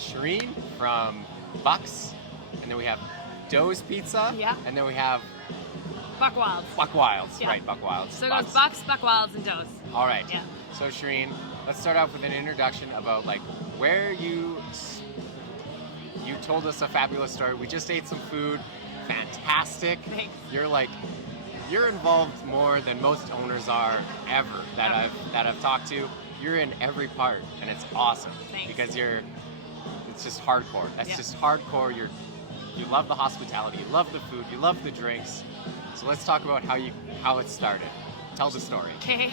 Kjeryn from Bukz, and then we have Dough's Pizza, and then we have Buk Wildz. Buk Wildz, right? Buk Wildz. So it goes Bukz, Buk Wildz, and Dough's. All right. Yeah. So Kjeryn, let's start off with an introduction about like where you told us a fabulous story. We just ate some food, fantastic. Thanks. You're involved more than most owners are ever that I've talked to. You're in every part, and it's awesome. Thanks. Because it's just hardcore. That's just hardcore. You love the hospitality, you love the food, you love the drinks. So let's talk about how it started. Tell the story. Okay.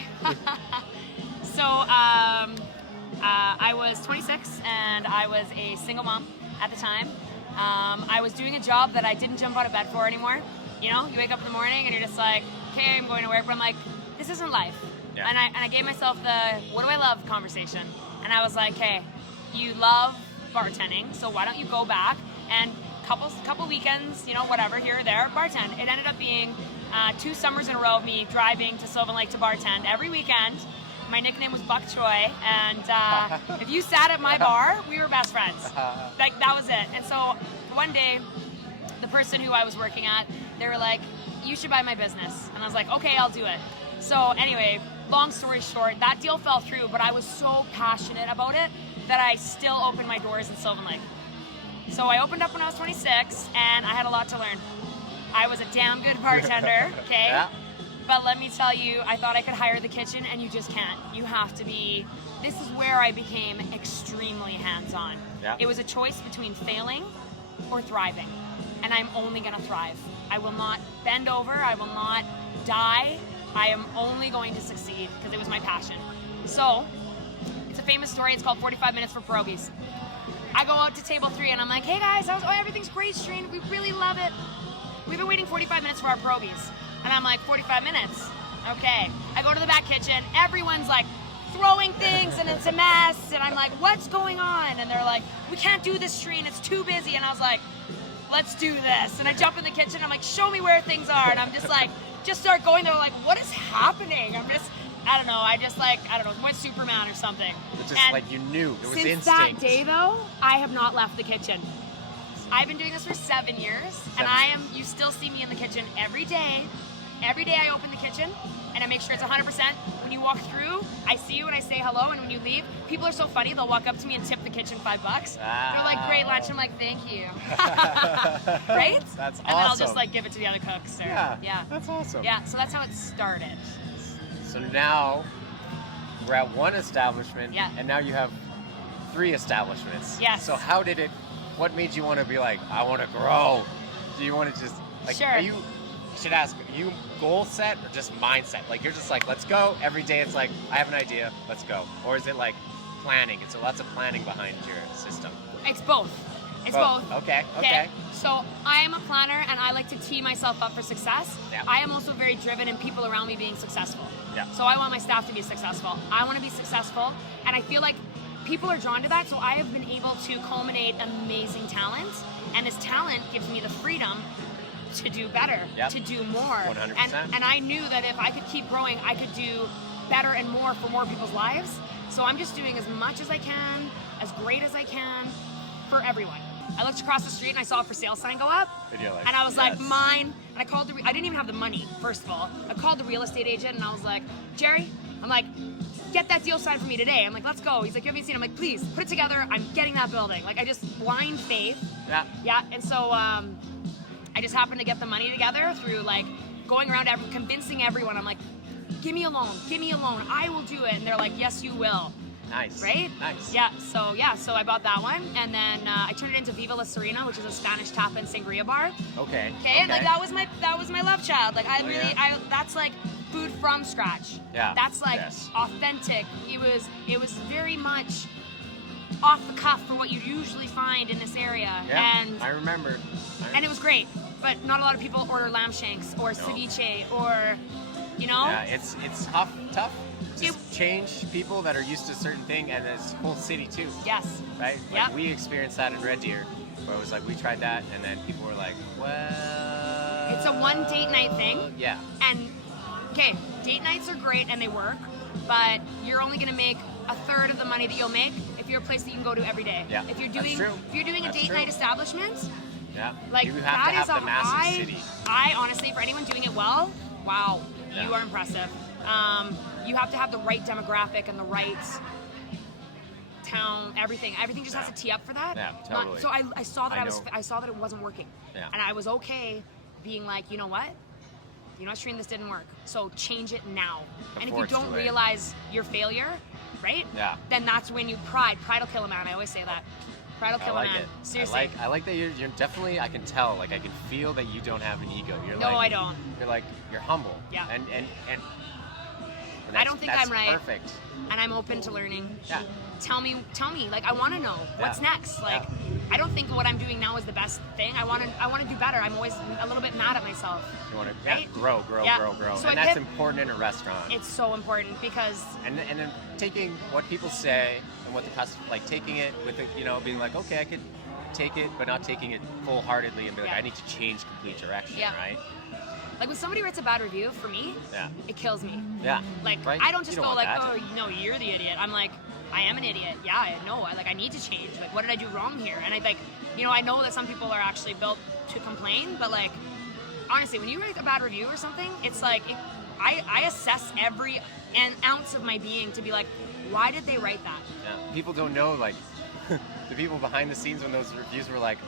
So I was 26 and I was a single mom at the time. I was doing a job that I didn't jump out of bed for anymore. You know, you wake up in the morning and you're just like, okay, I'm going to work, but I'm like, this isn't life. Yeah. And I gave myself the what do I love conversation. And I was like, hey, you love bartending, so why don't you go back and couple weekends, you know, whatever, here or there, bartend. It ended up being 2 summers in a row of me driving to Sylvan Lake to bartend every weekend. My nickname was Buk Choy, and if you sat at my bar, we were best friends. Like, that was it. And so one day, the person who I was working at, they were like, you should buy my business. And I was like, okay, I'll do it. So anyway, long story short, that deal fell through, but I was so passionate about it that I still opened my doors in Sylvan Lake. So I opened up when I was 26, and I had a lot to learn. I was a damn good bartender, okay? Yeah. But let me tell you, I thought I could hire the kitchen, and you just can't. You have to be... This is where I became extremely hands-on. Yeah. It was a choice between failing or thriving, and I'm only gonna thrive. I will not bend over, I will not die. I am only going to succeed, because it was my passion. So, it's a famous story, it's called 45 Minutes for Pierogies. I go out to table 3 and I'm like, hey guys, everything's great, Kjeryn. We really love it. We've been waiting 45 minutes for our pierogies. And I'm like, 45 minutes? Okay. I go to the back kitchen. Everyone's like throwing things and it's a mess. And I'm like, what's going on? And they're like, we can't do this, Kjeryn. It's too busy. And I was like, let's do this. And I jump in the kitchen. I'm like, show me where things are. And I'm just like, just start going. They're like, what is happening? I don't know, went Superman or something. It's just like you knew, it was instinct. Since that day though, I have not left the kitchen. I've been doing this for 7 years, and you still see me in the kitchen every day. Every day I open the kitchen, and I make sure it's 100%. When you walk through, I see you and I say hello, and when you leave, people are so funny, they'll walk up to me and tip the kitchen $5. They're like, great lunch, I'm like, thank you. Right? That's awesome. And then I'll just like give it to the other cooks. Yeah, that's awesome. Yeah, so that's how it started. So now we're at one establishment, and now you have 3 establishments. Yes. So what made you want to be like, I want to grow? Do you want to just, like, sure. I should ask, are you goal set or just mindset? Like, you're just like, let's go. Every day it's like, I have an idea, let's go. Or is it like planning? It's lots of planning behind your system. It's both. It's both. Okay. So I am a planner and I like to tee myself up for success. Yeah. I am also very driven in people around me being successful. Yeah. So I want my staff to be successful. I want to be successful, and I feel like people are drawn to that, so I have been able to culminate amazing talent, and this talent gives me the freedom to do better, to do more. 100%. And I knew that if I could keep growing, I could do better and more for more people's lives. So I'm just doing as much as I can, as great as I can, for everyone. I looked across the street and I saw a for sale sign go up, and I was like, mine. And I called I didn't even have the money, first of all. I called the real estate agent and I was like, Jerry, I'm like, get that deal signed for me today. I'm like, let's go. He's like, you haven't seen it. I'm like, please, put it together. I'm getting that building. Like, I just blind faith. Yeah. And so I just happened to get the money together through like going around convincing everyone. I'm like, give me a loan. I will do it. And they're like, yes, you will. Nice. Right? Nice. Yeah, so I bought that one, and then I turned it into Viva La Serena, which is a Spanish tapa and sangria bar. Okay. And like that was my love child. Like that's like food from scratch. Yeah. That's like authentic. It was very much off the cuff for what you usually find in this area. Yeah. And I remember. And it was great, but not a lot of people order lamb shanks or ceviche or, you know. Yeah, it's tough. Just change people that are used to a certain thing, and it's whole city too. Yes. Right? Like we experienced that in Red Deer, where it was like we tried that, and then people were like, well... It's a one date night thing. Yeah. And, okay, date nights are great and they work, but you're only going to make a third of the money that you'll make if if you're a place that you can go to every day. Yeah, If you're that's doing true. if you're doing a That's date true. night establishment, Yeah. like you have that to have is the massive city. I honestly, for anyone doing it well, wow, Yeah. you are impressive. You have to have the right demographic and the right town, everything just has to tee up for that. Yeah, totally. So I saw that I I saw that it wasn't working. Yeah. And I was okay being like, you know what, Shreen, this didn't work, so change it now. And if Before you it's don't too late. realize your failure, right? Yeah. Then that's when pride will kill a man. I always say that. Pride will I kill like a man. it. Seriously. I like that you're definitely, I can tell, like I can feel that you don't have an ego. You're No, like, I don't. You're like, you're humble. Yeah. And I don't think that's I'm right. Perfect. And I'm open to learning. Yeah. Tell me, like I want to know what's Yeah. next. Like Yeah. I don't think what I'm doing now is the best thing. I want to do better. I'm always a little bit mad at myself. You want to Right? grow. Yeah. So And I that's pip- important in a restaurant. It's so important because And then taking what people say and what the customer, like taking it with it, being like, okay, I could take it, but not taking it full-heartedly and be like, Yeah. I need to change complete direction, Yeah. right? like when somebody writes a bad review for me, Yeah. it kills me. Yeah. Like Right? I don't just You go want like, that. oh no, you're the idiot. I'm like, I am an idiot. Yeah, I know. I need to change. Like, what did I do wrong here? And I think, I know that some people are actually built to complain, but like, honestly, when you write a bad review or something, it's like, I assess every ounce of my being to be like, why did they write that? Yeah. People don't know, like, the people behind the scenes when those reviews were like,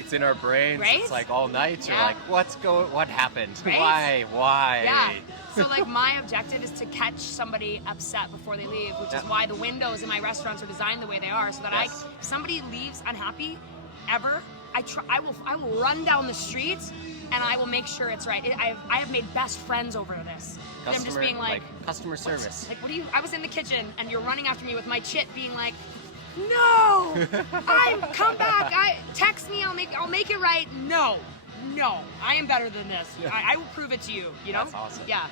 it's in our brains. Right? It's like all night. You're Yeah. like, what happened? Right? Why? Yeah. So like my objective is to catch somebody upset before they leave, which is Yeah. why the windows in my restaurants are designed the way they are, so that Yes. if somebody leaves unhappy, ever, I will run down the street and I will make sure it's right. I have made best friends over this. And I'm just being like customer service. Like, I was in the kitchen and you're running after me with my chit being like, no, come back. Text me. I'll make it right. No, I am better than this. Yeah. I will prove it to you. You know? That's awesome. Yeah.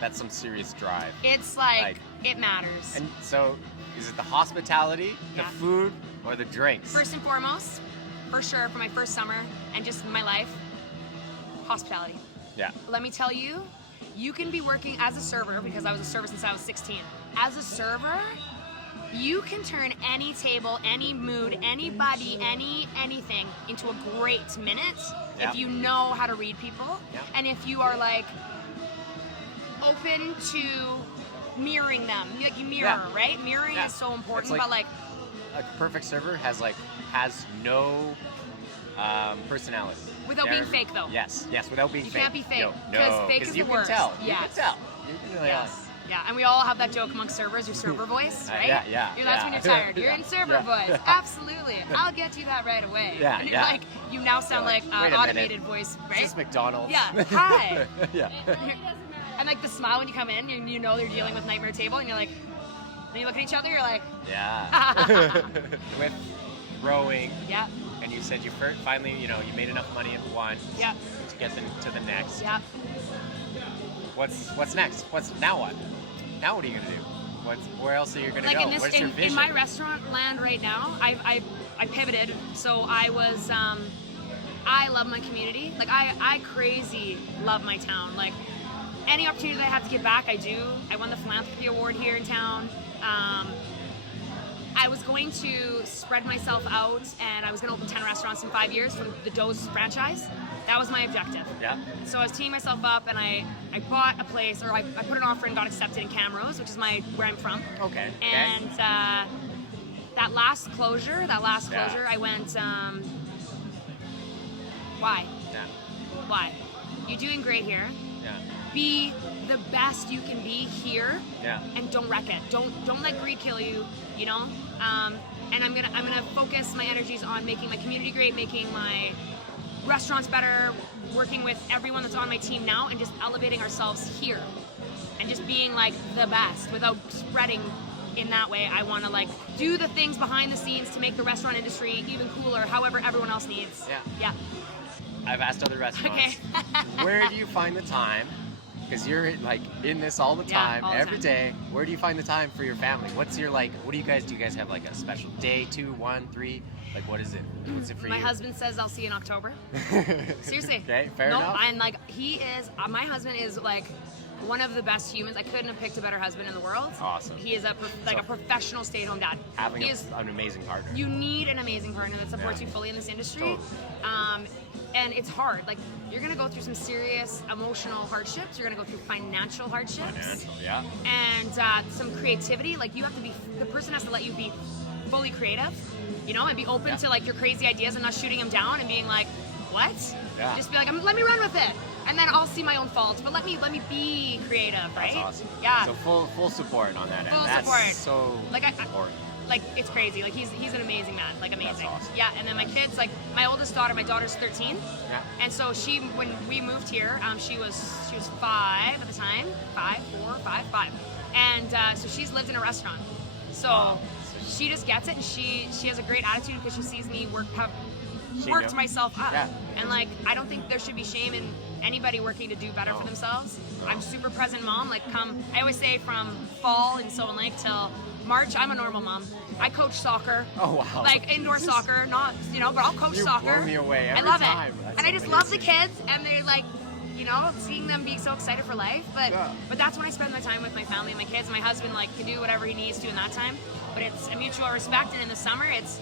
That's some serious drive. It's like it matters. And so, is it the hospitality, the Yeah. food, or the drinks? First and foremost, for sure, for my first summer and just my life, hospitality. Yeah. Let me tell you, you can be working as a server, because I was a server since I was 16. As a server, you can turn any table, any mood, anybody, anything into a great minute Yeah. if you know how to read people, Yeah. and if you are like open to mirroring them. Like you mirror, Yeah. right? Mirroring Yeah. is so important, It's but like A perfect server has no personality. Without being fake, though. Yes, without being You fake. can't be fake, No, 'cause fake is you the can worst. tell. Yes. You can tell. You can really yes. Yeah, and we all have that joke amongst servers, your server voice, right? Yeah. That's when you're tired. You're in server Yeah. voice. Absolutely. I'll get you that right away. Yeah, And you're yeah. like, you now sound You're like like, wait a automated minute. voice, Is right? this McDonald's? Yeah. Hi. Yeah. And like the smile when you come in, you know they're dealing with Nightmare Table, and you're like, when you look at each other, you're like, Yeah. With rowing, yeah, and you said you finally, you made enough money at one yeah, to get to the next. yeah. What's next? Now what? Now what are you gonna do? Where else are you gonna Like go? in this, What's your vision? in my restaurant land right now, I pivoted. So I was, I love my community. Like I crazy love my town. Like any opportunity that I have to give back, I do. I won the philanthropy award here in town. I was going to spread myself out, and I was going to open 10 restaurants in 5 years from the DOE's franchise. That was my objective. Yeah. So I was teeing myself up, and I bought a place, or I put an offer and got accepted in Camrose, which is where I'm from. Okay. And that last closure, I went, why? Yeah. Why? You're doing great here. Yeah. Be the best you can be here, Yeah. and don't wreck it. Don't let greed kill you. You know. And I'm gonna focus my energies on making my community great, making my restaurants better, working with everyone that's on my team now, and just elevating ourselves here, and just being like the best without spreading in that way. I want to like do the things behind the scenes to make the restaurant industry even cooler, however everyone else needs. Yeah. Yeah. I've asked other restaurants. Okay. Where do you find the time? Because you're in this all the Yeah, time, all the every time. day. Where do you find the time for your family? What do you guys do? You guys have like a special day, 2, 1, 3? Like what is it? What's it for My you? husband says I'll see you in October. Seriously. Okay, fair no, enough. And like he is, my husband is like one of the best humans. I couldn't have picked a better husband in the world. Awesome. He is a professional stay-at-home dad. Having an amazing partner. You need an amazing partner that supports you fully in this industry. And it's hard. Like, you're gonna go through some serious emotional hardships. You're gonna go through financial hardships. And some creativity. Like, you have to be, the person has to let you be fully creative, you know, and be open to like your crazy ideas and not shooting them down and being like, what? Yeah. Just be like, let me run with it. And then I'll see my own faults, but let me be creative, right? That's awesome. Yeah. So full support on that end. Full That's support. so important. Like, it's crazy. Like, he's an amazing man. Like, amazing. That's awesome. Yeah, and then my kids, like, my oldest daughter, my daughter's 13. Yeah. And so when we moved here, she was 5 at the time. 5. And so she's lived in a restaurant. So she just gets it, and she has a great attitude because she sees me worked myself up. Yeah. And, like, I don't think there should be shame in anybody working to do better for themselves. I'm super present mom. Like, I always say from fall in Sylvan Lake till March, I'm a normal mom. I coach soccer. Oh, wow. Like, indoor soccer, not, you know, but I'll coach soccer. You blow me away every I love time. it. That's and I just amazing. love the kids, and they're like, you know, seeing them be so excited for life. But that's when I spend my time with my family and my kids. My husband, like, can do whatever he needs to in that time. But it's a mutual respect, and in the summer, it's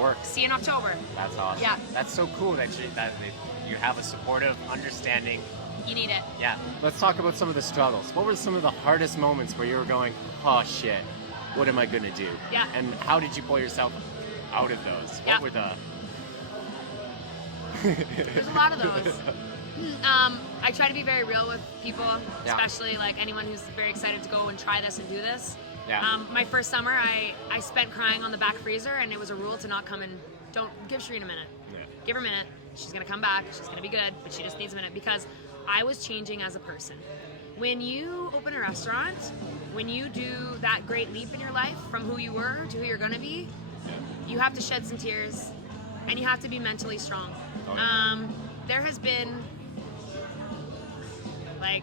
work. See you in October. That's awesome. Yeah. That's so cool that you have a supportive understanding. You need it. Yeah. Let's talk about some of the struggles. What were some of the hardest moments where you were going, oh shit, what am I gonna do? Yeah. And how did you pull yourself out of those? Yeah. What were the... There's a lot of those. I try to be very real with people, especially like anyone who's very excited to go and try this and do this. Yeah. My first summer, I spent crying on the back freezer, and it was a rule to not come and don't give Kjeryn a minute. Yeah. Give her a minute. She's gonna come back. She's gonna be good, but she just needs a minute because I was changing as a person. When you open a restaurant, when you do that great leap in your life from who you were to who you're gonna be, you have to shed some tears, and you have to be mentally strong. Oh, yeah. There has been like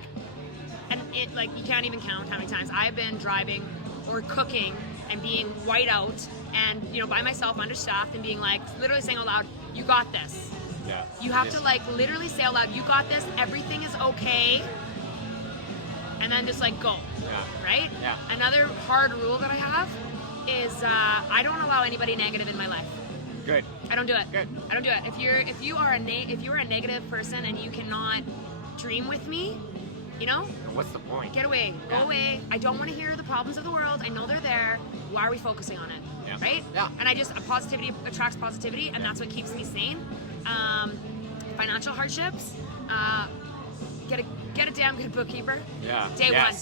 you can't even count how many times I've been driving or cooking and being white out and, you know, by myself, understaffed, and being like, literally saying out loud, you got this. Yeah. You have to like literally say out loud, you got this, everything is okay, and then just like go. Yeah. Right? Yeah. Another hard rule that I have is I don't allow anybody negative in my life. Good. I don't do it. Good. I don't do it. If you are a negative person and you cannot dream with me, you know, What's the point? get away. Go away. I don't want to hear the problems of the world. I know they're there. Why are we focusing on it? Yeah. Right? Yeah. And positivity attracts positivity, and that's what keeps me sane. Financial hardships. Get a damn good bookkeeper. Yeah. Day one.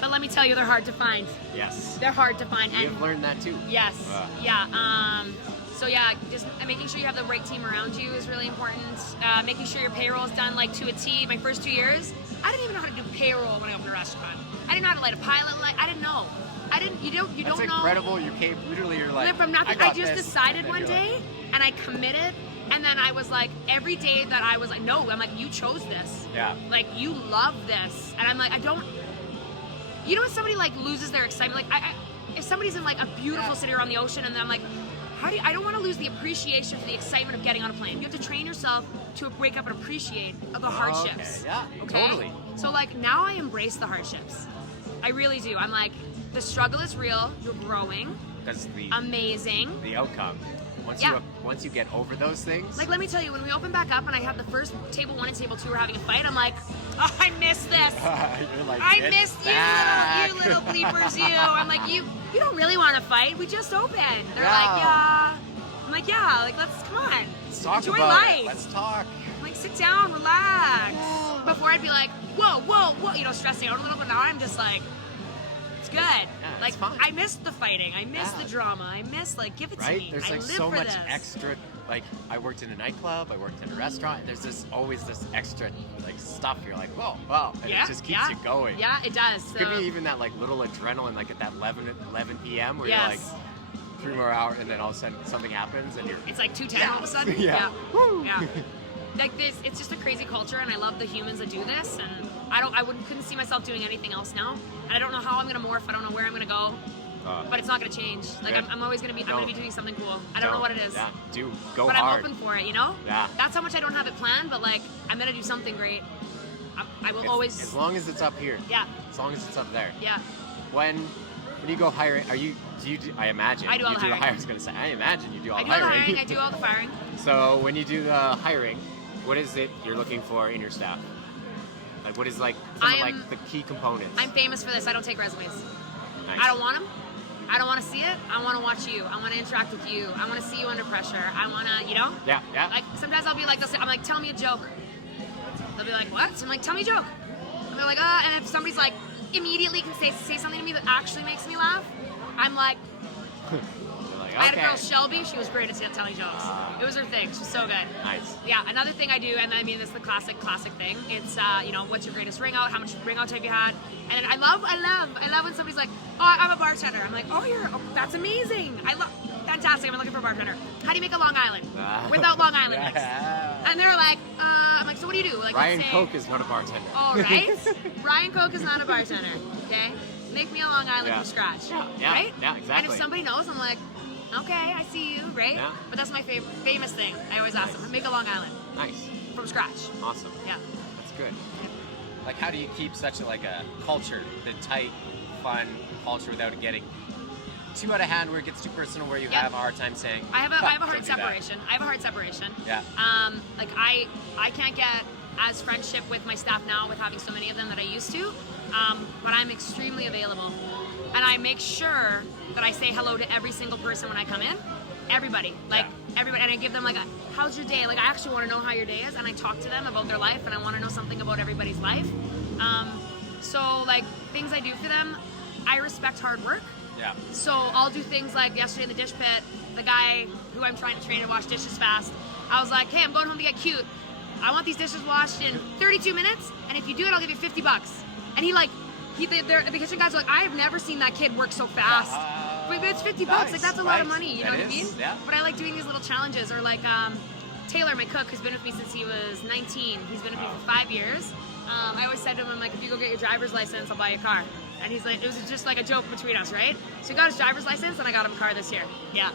But let me tell you, they're hard to find. Yes. They're hard to find. You've learned that too. Yes. Yeah. So yeah, just making sure you have the right team around you is really important. Making sure your payroll is done like to a T. My first 2 years, I didn't even know how to do payroll when I opened a restaurant. I didn't know how to light a pilot light. I didn't know. You don't That's know. incredible. You came literally. You're like. Went from nothing. I just decided one like, day, and I committed. And then I was like, every day that I was like, no, I'm like, you chose this. Yeah. Like, you love this. And I'm like, I don't. You know when somebody like loses their excitement? Like, if somebody's in like a beautiful city or on the ocean, and then I'm like, I don't want to lose the appreciation for the excitement of getting on a plane. You have to train yourself to wake up and appreciate the hardships. Okay. Yeah. Totally. So like now I embrace the hardships. I really do. I'm like, the struggle is real. You're growing. That's Amazing. the outcome. Once you get over those things. Like, let me tell you, when we open back up and I have the first table 1 and table 2 were having a fight, I'm like, oh, I miss this. You're like, I miss you little bleepers, you. I'm like, you don't really want to fight. We just opened. They're like, yeah. I'm like, yeah, like, come on. Let's talk Enjoy about life. it. Let's talk. Like, sit down, relax. Before I'd be like, whoa, you know, stressing out a little, but now I'm just like, it's good. Yeah, like, it's fine. I miss the fighting. I miss the drama. I miss, like, give it to me. There's I like live so for much this. extra. Like, I worked in a nightclub. I worked in a restaurant. There's always this extra like stuff. You're like, whoa, wow, and it just keeps you going. Yeah, it does. So, Give me even that like little adrenaline, like at that 11 p.m. where you're like 3 more hours, and then all of a sudden something happens, and you're. It's like 2:10 all of a sudden. Yeah. Woo. Yeah. Like this, it's just a crazy culture, and I love the humans that do this. And couldn't see myself doing anything else now. And I don't know how I'm gonna morph. I don't know where I'm gonna go. But it's not gonna change. Like I'm always gonna be. I'm gonna be doing something cool. I don't know what it is. Yeah. Go but hard. I'm open for it. You know. Yeah. That's how much I don't have it planned, but like I'm gonna do something great. I will always. As long as it's up here. Yeah. As long as it's up there. Yeah. When you go hiring, do you I imagine I do all you the do hiring. the hiring. I was going to say, I imagine you do all I the do all the hiring. hiring. I do all the firing. So when you do the hiring, what is it you're looking for in your staff? Like, what is like the key components? I'm famous for this. I don't take resumes. Nice. I don't want them. I don't want to see it. I want to watch you. I want to interact with you. I want to see you under pressure. I want to, you know? Yeah, yeah. Like, sometimes I'll be like, I'm like, tell me a joke. They'll be like, what? So I'm like, tell me a joke. And they're like, and if somebody's like, immediately can say something to me that actually makes me laugh, I'm like, Okay. I had a girl, Shelby, she was great at telling jokes. It was her thing. She's so good. Nice. Yeah, another thing I do, and I mean, this is the classic thing. It's, what's your greatest ring out? How much ring out have you had? And then I love when somebody's like, oh, I'm a bartender. I'm like, that's amazing. Fantastic. I'm looking for a bartender. How do you make a Long Island without Long Island mix? And they're like, I'm like, so what do you do? Like, Ryan Koch is not a bartender. Oh, right? Ryan Koch is not a bartender. Okay? Make me a Long Island from scratch. Yeah, Right? Yeah, exactly. And if somebody knows, I'm like, okay, I see you, right? Yeah. But that's my famous thing. I always ask them, make a Long Island Nice. from scratch. Awesome. Yeah. That's good. Like, how do you keep such a culture, the tight, fun culture without it getting too out of hand where it gets too personal where you have a hard time saying, I have a hard separation. I have a hard separation. Yeah. I can't get as friendship with my staff now with having so many of them that I used to, but I'm extremely available. And I make sure that I say hello to every single person when I come in. Everybody. Everybody. And I give them how's your day? Like, I actually want to know how your day is, and I talk to them about their life, and I want to know something about everybody's life. So things I do for them, I respect hard work. Yeah. So I'll do things like yesterday in the dish pit, the guy who I'm trying to train to wash dishes fast, I was like, hey, I'm going home to get cute. I want these dishes washed in 32 minutes, and if you do it, I'll give you $50. And the kitchen guys are like, I have never seen that kid work so fast. But it's $50. Nice, That's a lot of money. You know that what I mean? is, yeah. But I like doing these little challenges, or Taylor, my cook, who's been with me since he was 19. He's been with me for 5 years. I always said to him, I'm like, if you go get your driver's license, I'll buy you a car. And he's like, it was just like a joke between us, right? So he got his driver's license, and I got him a car this year. Yeah.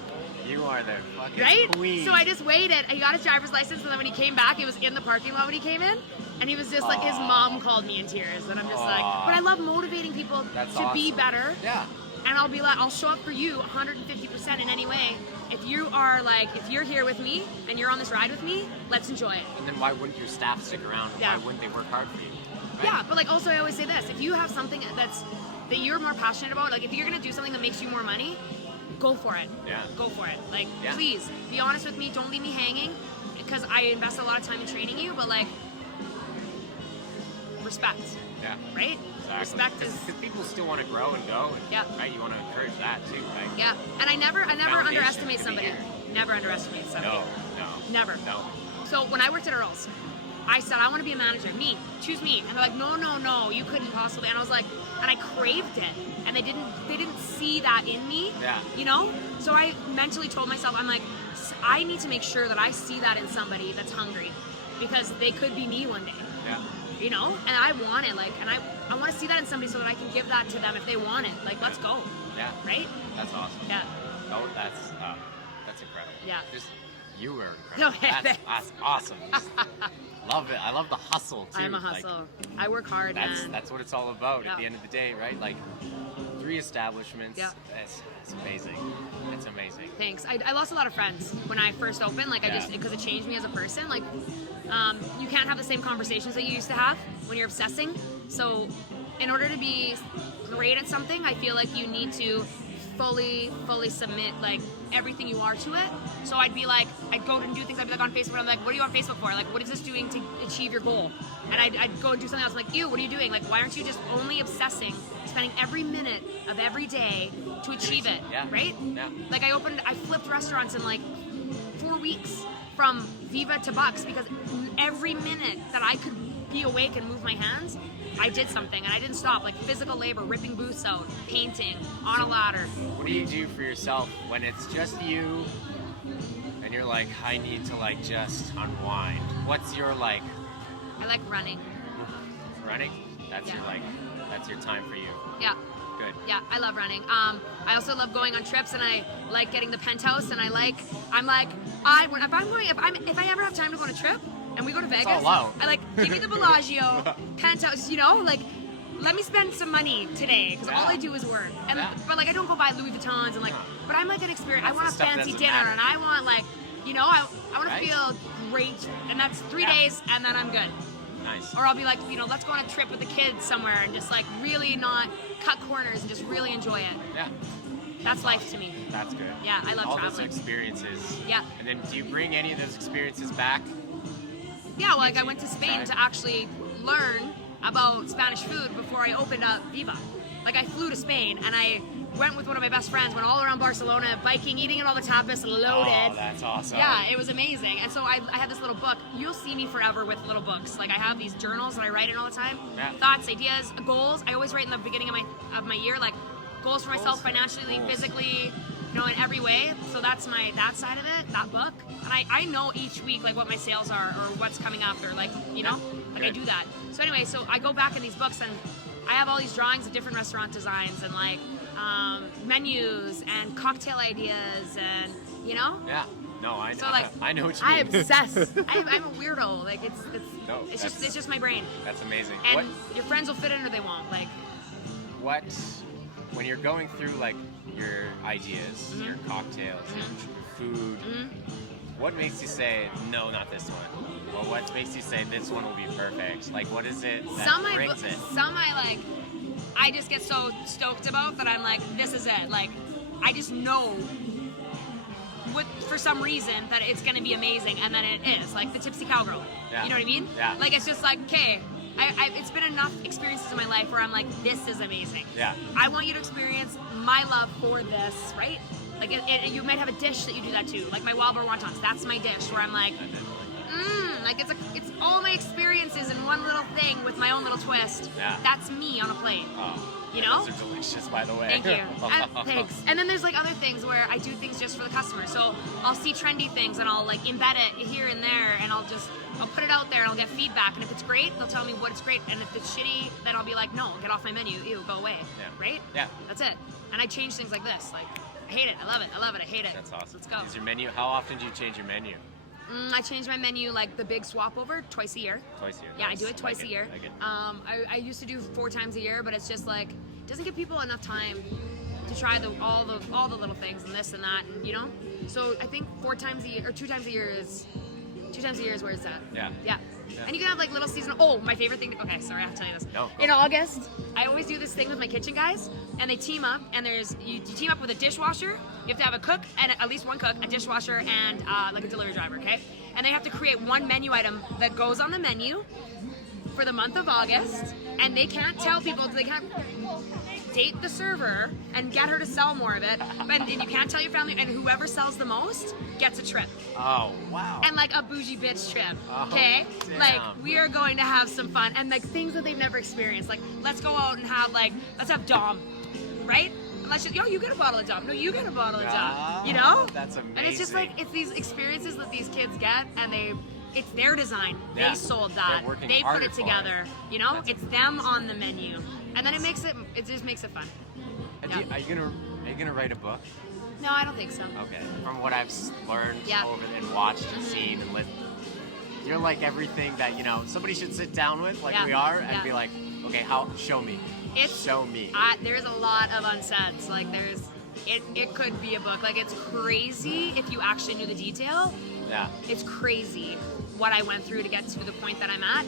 You are the fucking right? queen. So I just waited. He got his driver's license, and then when he came back, he was in the parking lot when he came in, and he was just like, his mom called me in tears, and I'm just like, but I love motivating people to be better. Yeah. And I'll be like, I'll show up for you 150% in any way. If you are if you're here with me and you're on this ride with me, let's enjoy it. And then why wouldn't your staff stick around? Yeah. Why wouldn't they work hard for you? Right? Yeah, but also I always say this: if you have something that you're more passionate about, if you're gonna do something that makes you more money, go for it. Yeah. Go for it. Please be honest with me. Don't leave me hanging, because I invest a lot of time in training you. But respect. Yeah. Right. Exactly. Respect is. Because people still want to grow and go. And, right. You want to encourage that too, right? Yeah. And I never underestimate to be somebody. here. Never underestimate somebody. No. Never. No. So when I worked at Earl's, I said, I want to be a manager. Me. Choose me. And they're like, no, you couldn't possibly. And I was like, and I craved it. And they didn't see that in me. Yeah. You know? So I mentally told myself, I'm like, I need to make sure that I see that in somebody that's hungry, because they could be me one day. Yeah. You know? And I want it. And I want to see that in somebody so that I can give that to them if they want it. Let's go. Yeah. Right? That's awesome. Yeah. Oh, that's incredible. Yeah. You were incredible. Okay, that's awesome. Just love it. I love the hustle too. I'm a hustle. I work hard, man. That's what it's all about Yeah. at the end of the day, right? 3 establishments. Yeah. It's amazing. It's amazing. Thanks. I lost a lot of friends when I first opened. Because it changed me as a person. You can't have the same conversations that you used to have when you're obsessing. So, in order to be great at something, I feel like you need to fully submit everything you are to it. So I'd go and do things. I'd be on Facebook, and I'm like, what are you on Facebook for? What is this doing to achieve your goal? And I'd go and do something else. Ew, what are you doing? Why aren't you just only obsessing, spending every minute of every day to achieve it? Yeah. Right? Yeah. I flipped restaurants in 4 weeks from Viva to Bukz, because every minute that I could be awake and move my hands, I did something, and I didn't stop. Physical labor, ripping booths out, painting, on a ladder. What do you do for yourself when it's just you and you're like, I need to just unwind? What's your I like running. running? That's Yeah. that's your time for you. Yeah. Good. Yeah, I love running. I also love going on trips, and I like getting the penthouse, and if I ever have time to go on a trip, and we go to Vegas. all out. I like, give me the Bellagio, penthouse, you know, like, let me spend some money today, because all I do is work. And but like, I don't go buy Louis Vuittons and like, but I'm like an experience. I want a fancy dinner, and I want like, you know, I want to feel great, and that's 3 days, and then I'm good. Nice. Or I'll be like, you know, let's go on a trip with the kids somewhere and just like really not cut corners and just really enjoy it. Yeah. That's life to me. That's good. Yeah, I love all traveling. those experiences. Yeah. And then do you bring any of those experiences back? Yeah, well, like I went to Spain to actually learn about Spanish food before I opened up Viva. Like I flew to Spain and I went with one of my best friends, went all around Barcelona, biking, eating all the tapas, loaded. Oh, that's awesome. Yeah, it was amazing. And so I had this little book. You'll see me forever with little books. Like I have these journals that I write in all the time. Yeah. Thoughts, ideas, goals. I always write in the beginning of my year, like goals for myself financially, physically, you know, in every way. So that's that side of it, that book. And I know each week like what my sales are or what's coming up or like, you know, like I do that. So anyway, so I go back in these books and I have all these drawings of different restaurant designs and like menus and cocktail ideas and, you know? Yeah. No, I know. So like, I know what you mean. I obsess. I'm a weirdo. Like it's just my brain. That's amazing. And your friends will fit in or they won't. Like what when you're going through like your ideas, your cocktails, your food, what makes you say no, not this one? Or what makes you say this one will be perfect? Like what is it that brings it? Some I just get so stoked about that I'm like, this is it. Like I just know for some reason that it's gonna be amazing, and then it is. Like the Tipsy Cowgirl. Yeah. You know what I mean? Yeah. Like it's just like, okay, it's been enough experiences in my life where I'm like, this is amazing. Yeah. I want you to experience my love for this, right? Like you might have a dish that you do that too. Like my wild boar wontons, that's my dish where I'm like, like it's all my experiences in one little thing with my own little twist. Yeah. That's me on a plate. Oh. You know? Those are delicious, by the way. Thank you. Thanks. And then there's like other things where I do things just for the customer. So I'll see trendy things and I'll like embed it here and there, and I'll put it out there and I'll get feedback. And if it's great, they'll tell me what it's great. And if it's shitty, then I'll be like, no, get off my menu. Ew, go away. Yeah. Right? Yeah. That's it. And I change things like this. Like, I hate it. I love it. I love it. I hate it. That's awesome. Let's go. Is your menu? How often do you change your menu? I change my menu like the big swap over twice a year. Twice a year. Yeah, nice. I do it twice a year. Like it. I used to do 4 times a year, but it's just like doesn't give people enough time to try all the little things and this and that, and you know. So I think 4 times a year or 2 times a year is 2 times a year is where it's at. Yeah. Yeah. And you can have like little seasonal. Oh, my favorite thing. Okay, sorry, I have to tell you this. No. In August, I always do this thing with my kitchen guys, and they team up. And you team up with a dishwasher. You have to have a cook and at least one cook, a dishwasher, and like a delivery driver. Okay. And they have to create one menu item that goes on the menu for the month of August, and they can't tell people. They can't date the server and get her to sell more of it, and you can't tell your family, and whoever sells the most gets a trip. Oh, wow. And like a bougie bitch trip, okay? Like we are going to have some fun, and like things that they've never experienced. Like let's go out and have let's have Dom, right? And let's just, you get a bottle of Dom. No, you get a bottle of Dom, you know? That's amazing. And it's just like, it's these experiences that these kids get, and it's their design. Yeah. They sold that. They put it together. You know, it's them on the menu, and then it just makes it fun. Yeah. Are you gonna write a book? No, I don't think so. Okay. From what I've learned over and watched and seen and listened, you're like everything that somebody should sit down with, like we are, and be like, okay, show me. Show me. There's a lot of unsaids. Like it could be a book. Like it's crazy if you actually knew the detail. Yeah. It's crazy what I went through to get to the point that I'm at.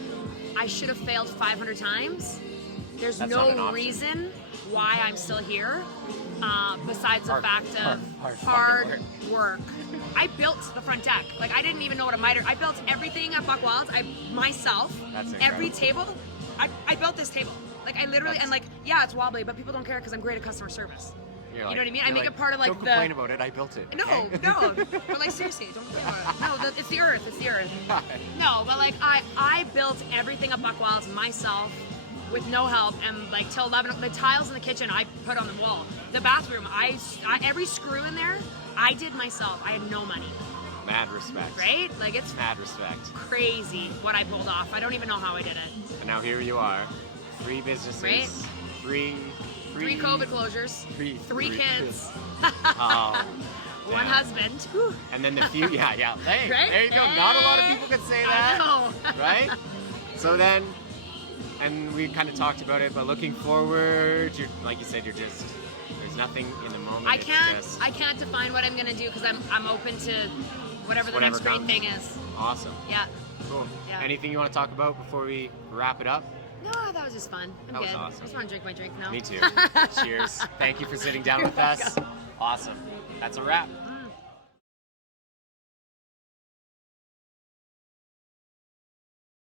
I should have failed 500 times. That's no reason why I'm still here, besides the fact of hard work. I built the front deck. Like I didn't even know what a miter. I built everything at Buk Wildz. Myself. That's every table. I built this table. Like I literally it's wobbly, but people don't care because I'm great at customer service. You know what I mean? I make it part of like don't complain about it. I built it. Okay? No. But like seriously, don't complain about it. No, it's the earth. It's the earth. No, but like I built everything at Buk Wildz myself with no help, and like till 11. The tiles in the kitchen I put on the wall. The bathroom, I every screw in there I did myself. I had no money. Mad respect. Right? Like it's mad respect. Crazy what I pulled off. I don't even know how I did it. And now here you are, 3 businesses, right? 3 COVID closures, 3 kids, oh, one husband. Whew. And then the few, Hey, right? there you go. Not a lot of people could say that. I know. right? So then, and we kind of talked about it, but looking forward, like you said, there's nothing in the moment. I can't define what I'm gonna do because I'm open to whatever the next great comes. thing is. Awesome. Yeah. Cool. Yeah. Anything you want to talk about before we wrap it up? No, that was just fun. I'm That was good. awesome. I just want to drink my drink now. Me too. Cheers. Thank you for sitting down with us. Awesome. That's a wrap.